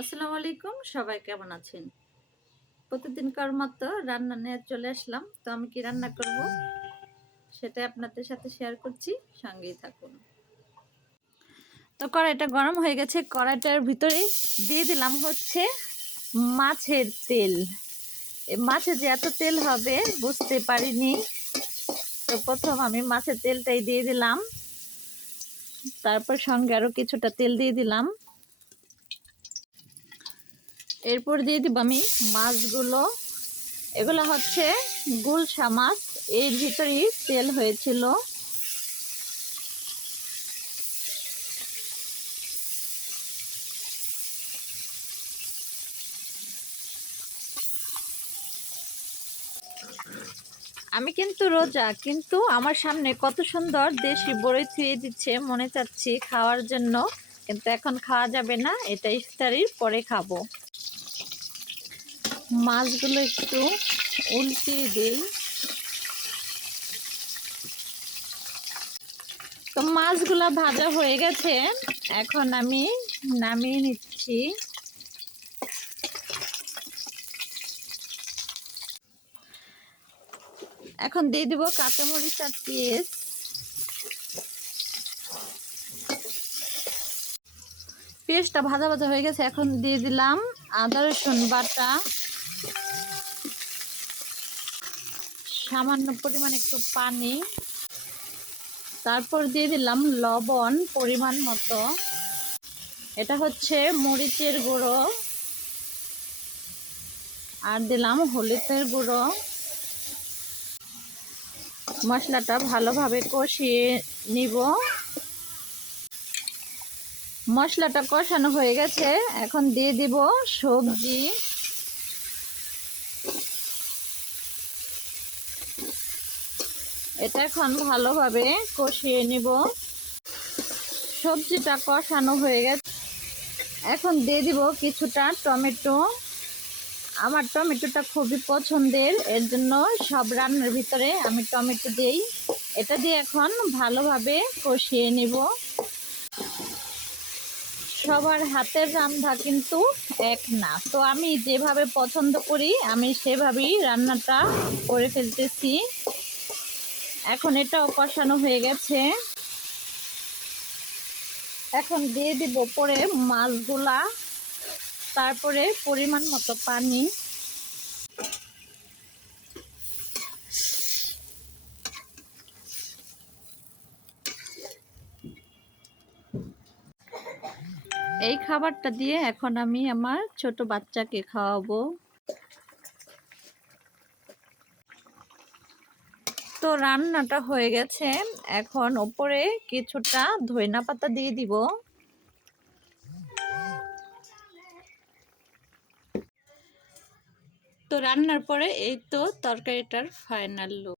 আসসালামু আলাইকুম, সবাই কেমন আছেন? প্রতিদিনকার মতো রান্না নিয়ে চলে আসলাম। তো আমি কি রান্না করব সেটাই আপনাদের সাথে শেয়ার করছি, সঙ্গেই থাকুন। তো কড়াইটা গরম হয়ে গেছে, কড়াইটার ভিতরে দিয়ে দিলাম হচ্ছে মাছের তেল। মাছে যে এত তেল হবে বুঝতে পারিনি। তো প্রথম আমি মাছের তেলটাই দিয়ে দিলাম, তারপর সঙ্গে আরো কিছুটা তেল দিয়ে দিলাম। এরপর দিয়ে দিব আমি মাছগুলো। এগুলো হচ্ছে গুলশা মাছ, এর ভিতরেই তেল হয়েছিল। আমি কিন্তু রোজা, কিন্তু আমার সামনে কত সুন্দর দেশি বড়ই থুয়ে দিচ্ছে, মনে চাচ্ছি খাওয়ার জন্য, কিন্তু এখন খাওয়া যাবে না, এটা ইফতারির পরে খাবো। মাছগুলো একটু উল্টিয়ে দিই। তো মাছগুলো ভাজা হয়ে গেছে, এখন আমি নামিয়ে নিচ্ছি। এখন দিয়ে দিব কাঁচামরিচ আর পেঁয়াজ। পেঁয়াজটা ভাজা ভাজা হয়ে গেছে, এখন দিয়ে দিলাম আদা রসুন বাটা, সামান্য পরিমাণ একটু পানি, তারপর দিয়ে দিলাম লবণ পরিমাণ মতো। এটা হচ্ছে মরিচের গুঁড়ো, আর দিলাম হলুদের গুঁড়ো। মশলাটা ভালোভাবে কষিয়ে নিব। মশলাটা কষানো হয়ে গেছে, এখন দিয়ে দিব সবজি। এটা এখন ভালোভাবে কষিয়ে নিব। সবজিটা কষানো হয়ে গেছে, এখন দিয়ে দিব কিছুটা টমেটো। আমার টমেটোটা খুবই পছন্দের, এর জন্য সব রান্নার ভিতরে আমি টমেটো দিই। এটা দিয়ে এখন ভালোভাবে কষিয়ে নিব। সবার হাতের রান্না কিন্তু এক না, তো আমি যেভাবে পছন্দ করি আমি সেভাবেই রান্নাটা করে ফেলতেছি। এখন এটাও কষানো হয়ে গেছে, এখন দিয়ে দিব পরে মাছগুলা, তারপরে পরিমাণ মতো পানি। এই খাবারটা দিয়ে এখন আমি আমার ছোট বাচ্চাকে খাওয়াবো। তো রান্নাটা হয়ে গেছে, এখন ওপরে কিছুটা ধনিয়া পাতা দিয়ে দিব। তো রান্নার পরে এই তো তরকারিটার ফাইনাল লুক।